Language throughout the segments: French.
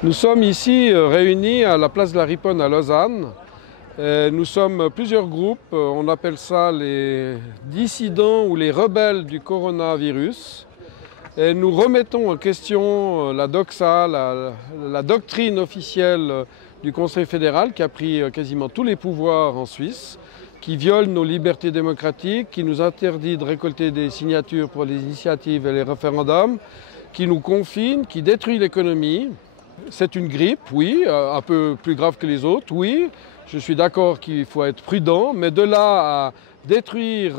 Nous sommes ici réunis à la place de la Riponne à Lausanne. Nous sommes plusieurs groupes, on appelle ça les dissidents ou les rebelles du coronavirus. Et nous remettons en question la doxa, la doctrine officielle du Conseil fédéral qui a pris quasiment tous les pouvoirs en Suisse, qui viole nos libertés démocratiques, qui nous interdit de récolter des signatures pour les initiatives et les référendums, qui nous confine, qui détruit l'économie. C'est une grippe, oui, un peu plus grave que les autres, oui. Je suis d'accord qu'il faut être prudent, mais de là à détruire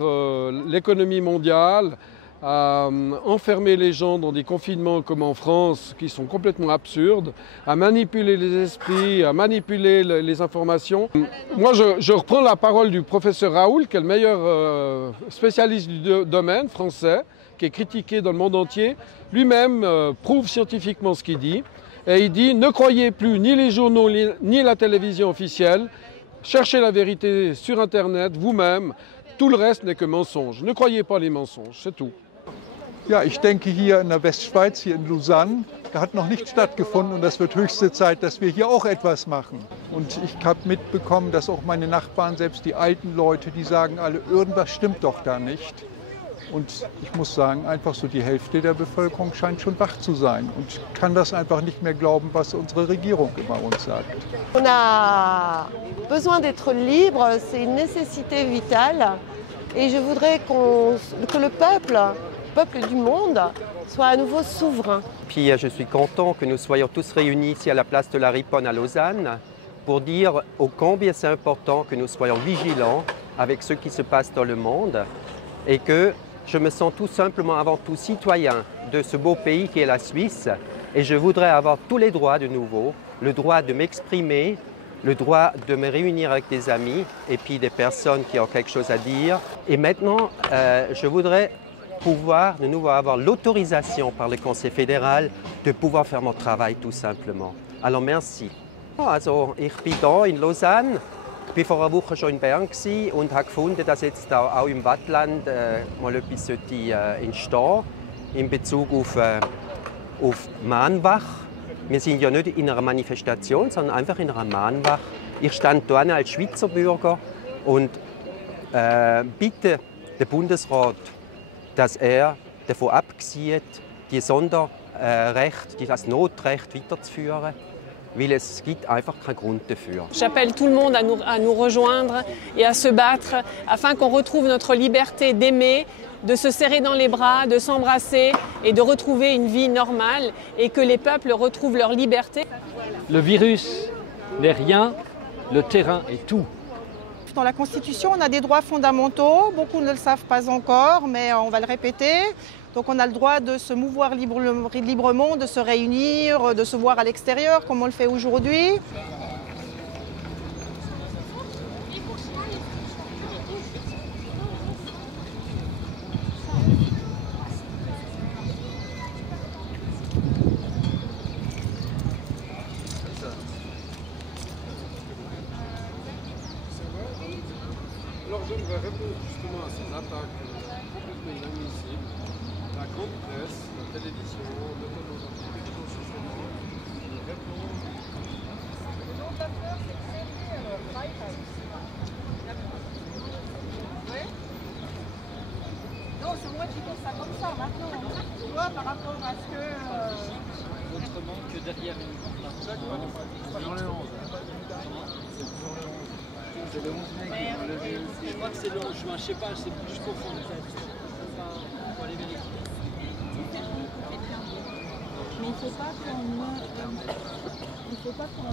l'économie mondiale, à enfermer les gens dans des confinements comme en France, qui sont complètement absurdes, à manipuler les esprits, à manipuler les informations. Moi, je reprends la parole du professeur Raoul, qui est le meilleur spécialiste du domaine français, qui est critiqué dans le monde entier. Lui-même prouve scientifiquement ce qu'il dit. Et il dit, ne croyez plus ni les journaux ni la télévision officielle, cherchez la vérité sur Internet vous-même, tout le reste n'est que mensonge. Ne croyez pas les mensonges, c'est tout. Ja, ich denke hier in der Westschweiz, hier in Lausanne, da hat noch nichts stattgefunden und das wird höchste Zeit, dass wir hier auch etwas machen. Und ich habe mitbekommen, dass auch meine Nachbarn, selbst die alten Leute, die sagen alle, irgendwas stimmt doch da nicht. Und ich muss sagen, einfach so die Hälfte der Bevölkerung scheint schon wach zu sein und kann das einfach nicht mehr glauben, was unsere Regierung immer uns sagt. On a besoin d'être libre, c'est une nécessité vitale. Et je voudrais que le peuple du monde, soit à nouveau souverain. Puis je suis content que nous soyons tous réunis ici à la place de la Riponne à Lausanne pour dire ô combien c'est important que nous soyons vigilants avec ce qui se passe dans le monde et que je me sens tout simplement avant tout citoyen de ce beau pays qui est la Suisse et je voudrais avoir tous les droits de nouveau, le droit de m'exprimer, le droit de me réunir avec des amis et puis des personnes qui ont quelque chose à dire. Et maintenant, je voudrais pouvoir de nouveau avoir l'autorisation par le Conseil fédéral de pouvoir faire mon travail tout simplement. Alors merci. Also ich bin hier in Lausanne. Ich war vor einer Woche schon in Bern und habe gefunden, dass jetzt auch im Waadtland mal etwas entstehen in Bezug auf Mahnwache. Wir sind ja nicht in einer Manifestation, sondern einfach in einer Mahnwache. Ich stand hier als Schweizer Bürger und bitte den Bundesrat, dass er davon absieht, die Sonderrechte, das Notrecht weiterzuführen. Weil es gibt einfach keinen Grund dafür. J'appelle tout le monde à nous rejoindre et à se battre afin qu'on retrouve notre liberté d'aimer, de se serrer dans les bras, de s'embrasser et de retrouver une vie normale et que les peuples retrouvent leur liberté. Le virus n'est rien, le terrain est tout. Dans la Constitution, on a des droits fondamentaux, beaucoup ne le savent pas encore, mais on va le répéter. Donc on a le droit de se mouvoir librement, de se réunir, de se voir à l'extérieur comme on le fait aujourd'hui. Alors j'aimerais répondre justement à ces attaques complètement inadmissibles. La grande presse, la télévision, notamment dans les réseaux sociaux, qui répondent. Le nom de la fleur, c'est Freiheit. Oui. Non, c'est moi qui dis ça comme ça maintenant. Tu vois, par rapport à ce que... Autrement que derrière une porte. C'est dans le 11. C'est le 11 mai. Je crois que c'est le 11 juin, je sais pas, je confonds. Faut aller vérifier. Mais il ne faut pas qu'on